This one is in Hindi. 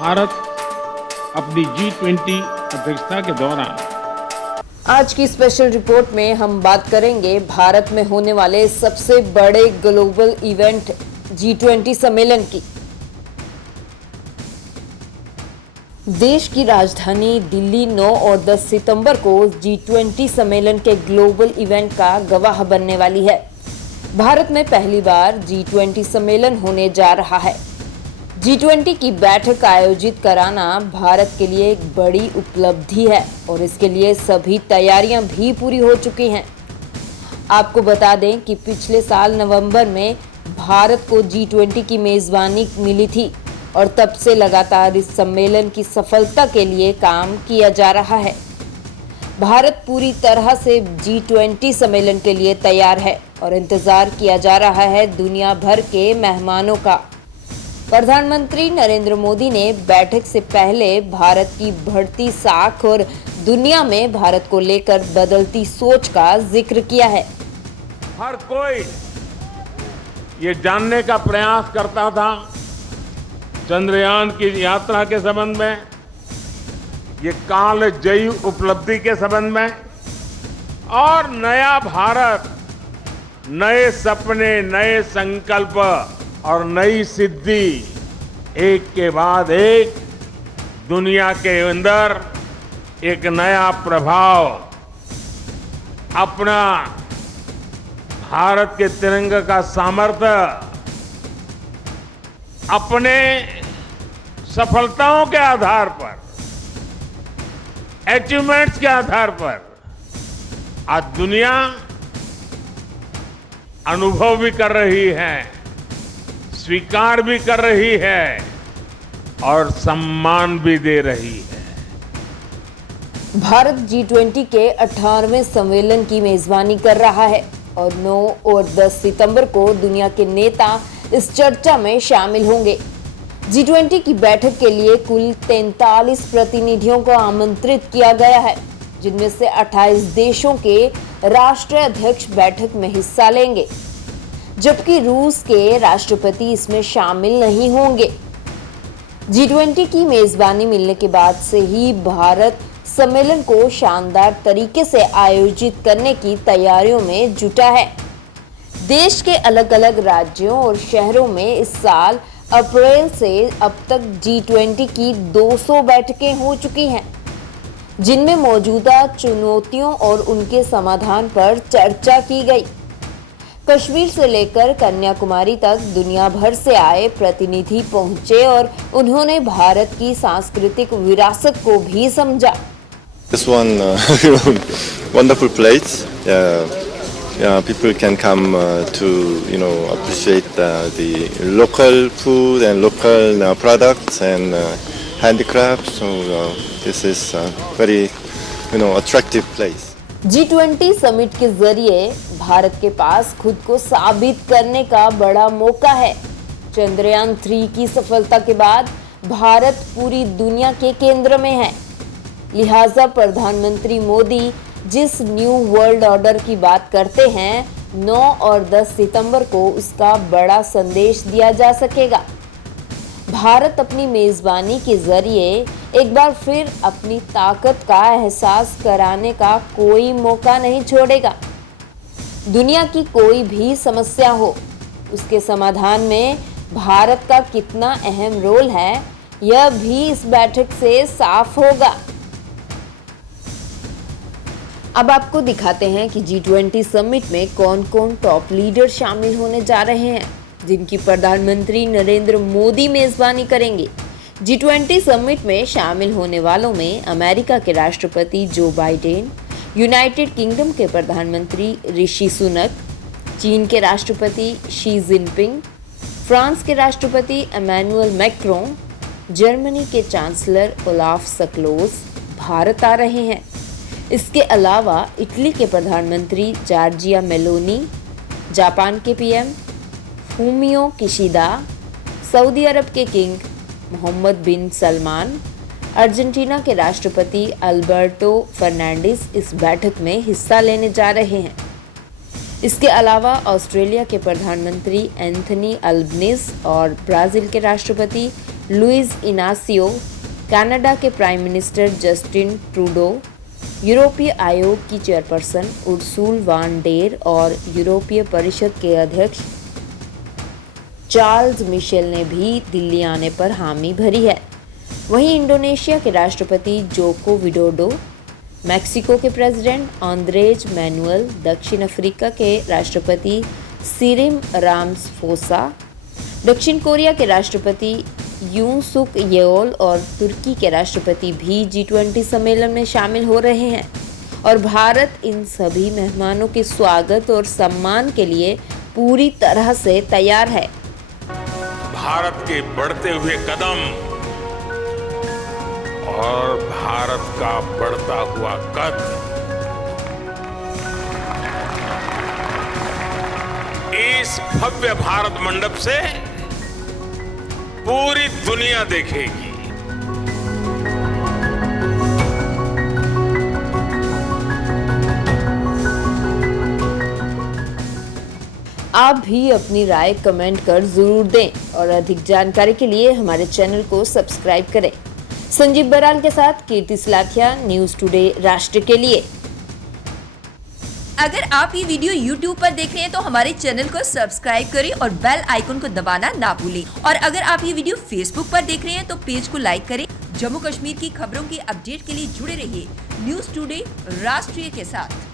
भारत अपनी G20 अध्यक्षता के दौरान आज की स्पेशल रिपोर्ट में हम बात करेंगे भारत में होने वाले सबसे बड़े ग्लोबल इवेंट G20 सम्मेलन की। देश की राजधानी दिल्ली 9 और 10 सितंबर को G20 सम्मेलन के ग्लोबल इवेंट का गवाह बनने वाली है। भारत में पहली बार G20 सम्मेलन होने जा रहा है। G20 की बैठक आयोजित कराना भारत के लिए एक बड़ी उपलब्धि है और इसके लिए सभी तैयारियां भी पूरी हो चुकी हैं। आपको बता दें कि पिछले साल नवंबर में भारत को G20 की मेजबानी मिली थी और तब से लगातार इस सम्मेलन की सफलता के लिए काम किया जा रहा है। भारत पूरी तरह से G20 सम्मेलन के लिए तैयार है और इंतजार किया जा रहा है दुनिया भर के मेहमानों का। प्रधानमंत्री नरेंद्र मोदी ने बैठक से पहले भारत की बढ़ती साख और दुनिया में भारत को लेकर बदलती सोच का जिक्र किया है। हर कोई ये जानने का प्रयास करता था चंद्रयान की यात्रा के संबंध में, ये कालजयी उपलब्धि के संबंध में और नया भारत, नए सपने, नए संकल्प और नई सिद्धि एक के बाद एक दुनिया के अंदर एक नया प्रभाव अपना भारत के तिरंगे का सामर्थ्य अपने सफलताओं के आधार पर, अचीवमेंट्स के आधार पर आज दुनिया अनुभव भी कर रही है, स्वीकार भी कर रही है और सम्मान भी दे रही है। भारत G20 के 18वें सम्मेलन की मेजबानी कर रहा है और 9 और 10 सितंबर को दुनिया के नेता इस चर्चा में शामिल होंगे। G20 की बैठक के लिए कुल 43 प्रतिनिधियों को आमंत्रित किया गया है, जिनमें से 28 देशों के राष्ट्राध्यक्ष बैठक में हिस्सा लेंगे, जबकि रूस के राष्ट्रपति इसमें शामिल नहीं होंगे। G20 की मेजबानी मिलने के बाद से ही भारत सम्मेलन को शानदार तरीके से आयोजित करने की तैयारियों में जुटा है। देश के अलग अलग राज्यों और शहरों में इस साल अप्रैल से अब तक G20 की 200 बैठकें हो चुकी हैं, जिनमें मौजूदा चुनौतियों और उनके समाधान पर चर्चा की गई। कश्मीर से लेकर कन्याकुमारी तक दुनिया भर से आए प्रतिनिधि पहुंचे और उन्होंने भारत की सांस्कृतिक विरासत को भी समझा। This one wonderful place. People can come to appreciate the local food and local products and handicrafts. So this is a very attractive place. G20 summit के जरिए भारत के पास खुद को साबित करने का बड़ा मौका है। चंद्रयान 3 की सफलता के बाद भारत पूरी दुनिया के केंद्र में है। लिहाजा प्रधानमंत्री मोदी जिस न्यू वर्ल्ड ऑर्डर की बात करते हैं, 9 और 10 सितंबर को उसका बड़ा संदेश दिया जा सकेगा। भारत अपनी मेजबानी के जरिए एक बार फिर अपनी ताकत का एहसास कराने का कोई मौका नहीं छोड़ेगा। दुनिया की कोई भी समस्या हो, उसके समाधान में भारत का कितना अहम रोल है, यह भी इस बैठक से साफ होगा। अब आपको दिखाते हैं कि G20 समिट में कौन कौन टॉप लीडर शामिल होने जा रहे हैं, जिनकी प्रधानमंत्री नरेंद्र मोदी मेजबानी करेंगे। G20 समिट में शामिल होने वालों में अमेरिका के राष्ट्रपति जो बाइडेन, यूनाइटेड किंगडम के प्रधानमंत्री ऋषि सुनक, चीन के राष्ट्रपति शी जिनपिंग, फ्रांस के राष्ट्रपति इमैनुअल मैक्रों, जर्मनी के चांसलर ओलाफ सकलोस भारत आ रहे हैं। इसके अलावा इटली के प्रधानमंत्री जॉर्जिया मेलोनी, जापान के पीएम फूमियो किशिदा, सऊदी अरब के किंग मोहम्मद बिन सलमान, अर्जेंटीना के राष्ट्रपति अल्बर्टो फर्नांडिस इस बैठक में हिस्सा लेने जा रहे हैं। इसके अलावा ऑस्ट्रेलिया के प्रधानमंत्री एंथनी अल्बनीज और ब्राज़ील के राष्ट्रपति लुइस इनासियो, कनाडा के प्राइम मिनिस्टर जस्टिन ट्रूडो, यूरोपीय आयोग की चेयरपर्सन उर्सुल वान डेर और यूरोपीय परिषद के अध्यक्ष चार्ल्स मिशेल ने भी दिल्ली आने पर हामी भरी है। वहीं इंडोनेशिया के राष्ट्रपति जोको विडोडो, मैक्सिको के प्रेसिडेंट आंद्रेज मैनुअल, दक्षिण अफ्रीका के राष्ट्रपति सिरिल रामाफोसा, दक्षिण कोरिया के राष्ट्रपति यून सुक येओल और तुर्की के राष्ट्रपति भी G20 सम्मेलन में शामिल हो रहे हैं और भारत इन सभी मेहमानों के स्वागत और सम्मान के लिए पूरी तरह से तैयार है। भारत के बढ़ते हुए कदम और भारत का बढ़ता हुआ कद इस भव्य भारत मंडप से पूरी दुनिया देखेगी। आप भी अपनी राय कमेंट कर जरूर दें और अधिक जानकारी के लिए हमारे चैनल को सब्सक्राइब करें। संजीव बराल के साथ कीर्ति सिलाथिया, न्यूज़ टुडे राष्ट्र के लिए। अगर आप ये वीडियो YouTube पर देख रहे हैं तो हमारे चैनल को सब्सक्राइब करें और बेल आइकन को दबाना ना भूलें। और अगर आप ये वीडियो Facebook पर देख रहे हैं तो पेज को लाइक करें। जम्मू कश्मीर की खबरों की अपडेट के लिए जुड़े रहिए न्यूज़ टुडे राष्ट्रीय के साथ।